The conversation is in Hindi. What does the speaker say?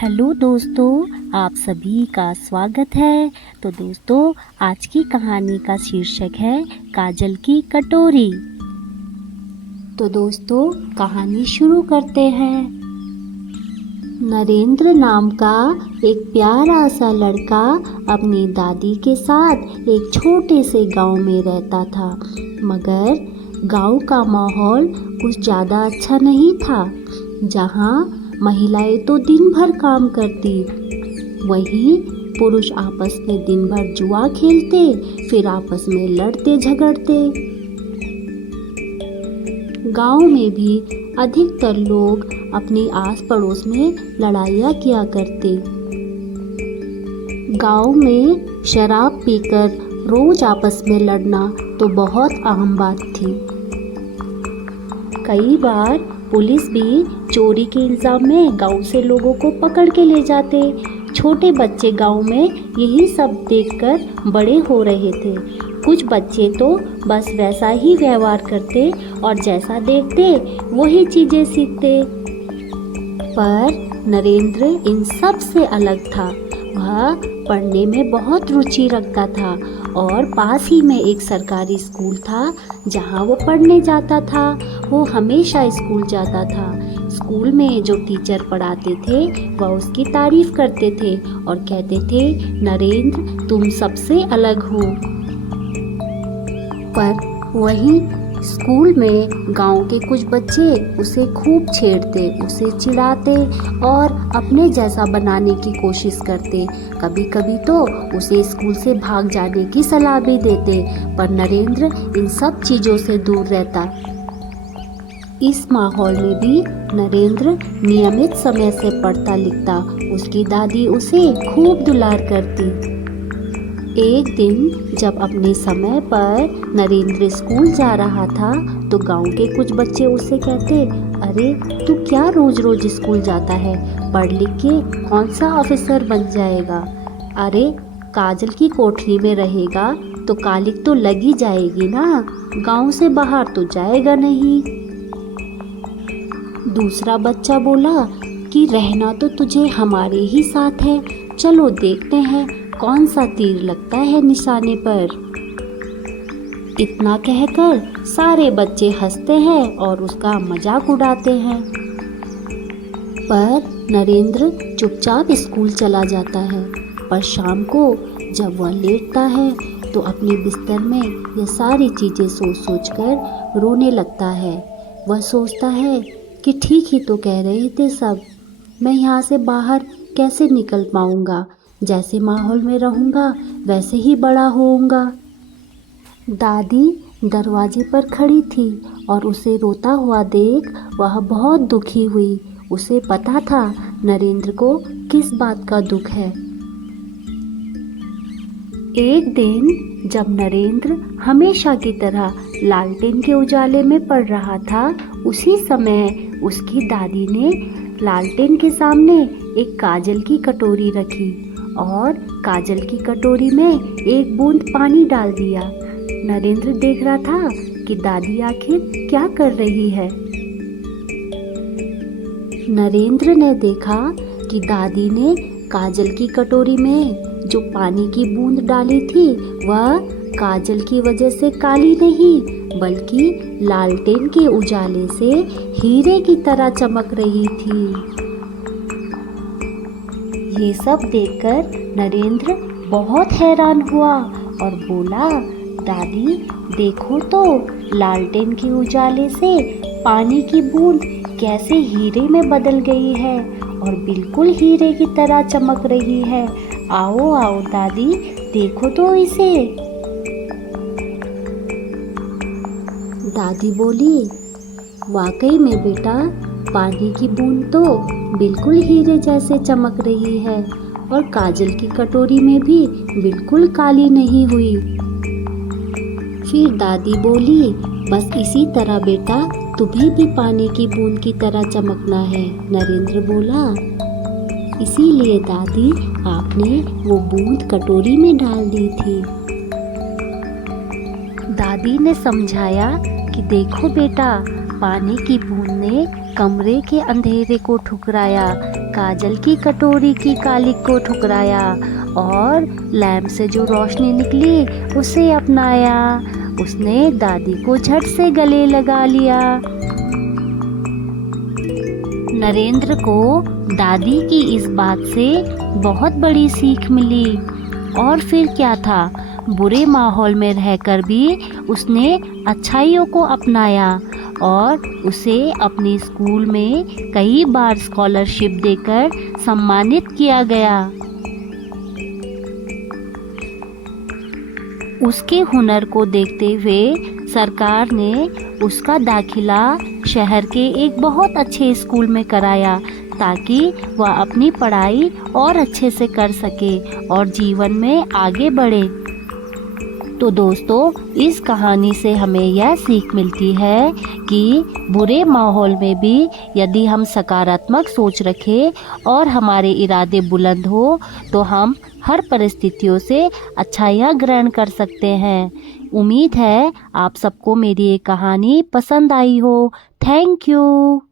हेलो दोस्तों, आप सभी का स्वागत है। तो दोस्तों, आज की कहानी का शीर्षक है काजल की कटोरी। तो दोस्तों, कहानी शुरू करते हैं। नरेंद्र नाम का एक प्यारा सा लड़का अपनी दादी के साथ एक छोटे से गांव में रहता था। मगर गांव का माहौल कुछ ज़्यादा अच्छा नहीं था। जहां महिलाएं तो दिन भर काम करती, वहीं पुरुष आपस में दिन भर जुआ खेलते, फिर आपस में लड़ते झगड़ते। गांव में भी अधिकतर लोग अपने आस पड़ोस में लड़ाइयाँ किया करते। गांव में शराब पीकर रोज आपस में लड़ना तो बहुत आम बात थी। कई बार पुलिस भी चोरी के इल्ज़ाम में गांव से लोगों को पकड़ के ले जाते। छोटे बच्चे गांव में यही सब देखकर बड़े हो रहे थे। कुछ बच्चे तो बस वैसा ही व्यवहार करते और जैसा देखते वही चीज़ें सीखते। पर नरेंद्र इन सब से अलग था। वह पढ़ने में बहुत रुचि रखता था और पास ही में एक सरकारी स्कूल था जहाँ वो पढ़ने जाता था। वो हमेशा स्कूल जाता था। स्कूल में जो टीचर पढ़ाते थे वह उसकी तारीफ करते थे और कहते थे, नरेंद्र तुम सबसे अलग हो। पर वहीं स्कूल में गांव के कुछ बच्चे उसे खूब छेड़ते, उसे चिढ़ाते और अपने जैसा बनाने की कोशिश करते। कभी कभी तो उसे स्कूल से भाग जाने की सलाह भी देते। पर नरेंद्र इन सब चीज़ों से दूर रहता। इस माहौल में भी नरेंद्र नियमित समय से पढ़ता लिखता। उसकी दादी उसे खूब दुलार करती। एक दिन जब अपने समय पर नरेंद्र स्कूल जा रहा था तो गांव के कुछ बच्चे उससे कहते, अरे तू क्या रोज रोज स्कूल जाता है? पढ़ लिख के कौन सा ऑफिसर बन जाएगा? अरे काजल की कोठरी में रहेगा तो कालिक तो लगी जाएगी ना, गांव से बाहर तो जाएगा नहीं। दूसरा बच्चा बोला कि रहना तो तुझे हमारे ही साथ है, चलो देखते हैं कौन सा तीर लगता है निशाने पर। इतना कहकर सारे बच्चे हंसते हैं और उसका मजाक उड़ाते हैं। पर नरेंद्र चुपचाप स्कूल चला जाता है। पर शाम को जब वह लेटता है तो अपने बिस्तर में ये सारी चीज़ें सोच सोच कर रोने लगता है। वह सोचता है कि ठीक ही तो कह रहे थे सब, मैं यहाँ से बाहर कैसे निकल पाऊँगा? जैसे माहौल में रहूँगा वैसे ही बड़ा होऊंगा। दादी दरवाजे पर खड़ी थी और उसे रोता हुआ देख वह बहुत दुखी हुई। उसे पता था नरेंद्र को किस बात का दुख है। एक दिन जब नरेंद्र हमेशा की तरह लालटेन के उजाले में पढ़ रहा था, उसी समय उसकी दादी ने लालटेन के सामने एक काजल की कटोरी रखी और काजल की कटोरी में एक बूंद पानी डाल दिया। नरेंद्र देख रहा था कि दादी आखिर क्या कर रही है। नरेंद्र ने देखा कि दादी ने काजल की कटोरी में जो पानी की बूंद डाली थी वह काजल की वजह से काली नहीं बल्कि लालटेन के उजाले से हीरे की तरह चमक रही थी। ये सब देखकर नरेंद्र बहुत हैरान हुआ और बोला, दादी देखो तो लालटेन के उजाले से पानी की बूंद कैसे हीरे में बदल गई है और बिल्कुल हीरे की तरह चमक रही है। आओ आओ दादी, देखो तो इसे। दादी बोली, वाकई में बेटा, पानी की बूंद तो बिल्कुल हीरे जैसे चमक रही है और काजल की कटोरी में भी बिल्कुल काली नहीं हुई। फिर दादी बोली, बस इसी तरह बेटा तुम्हें भी पानी की बूंद की तरह चमकना है। नरेंद्र बोला, इसीलिए दादी आपने वो बूंद कटोरी में डाल दी थी। दादी ने समझाया कि देखो बेटा, पानी की बूंद ने कमरे के अंधेरे को ठुकराया, काजल की कटोरी की कालिक को ठुकराया और लैंप से जो रोशनी निकली उसे अपनाया। उसने दादी को झट से गले लगा लिया। नरेंद्र को दादी की इस बात से बहुत बड़ी सीख मिली। और फिर क्या था, बुरे माहौल में रहकर भी उसने अच्छाइयों को अपनाया और उसे अपने स्कूल में कई बार स्कॉलरशिप देकर सम्मानित किया गया। उसके हुनर को देखते हुए सरकार ने उसका दाखिला शहर के एक बहुत अच्छे स्कूल में कराया ताकि वह अपनी पढ़ाई और अच्छे से कर सके और जीवन में आगे बढ़े। तो दोस्तों, इस कहानी से हमें यह सीख मिलती है कि बुरे माहौल में भी यदि हम सकारात्मक सोच रखें और हमारे इरादे बुलंद हो तो हम हर परिस्थितियों से अच्छाइयाँ ग्रहण कर सकते हैं। उम्मीद है आप सबको मेरी ये कहानी पसंद आई हो। Thank you.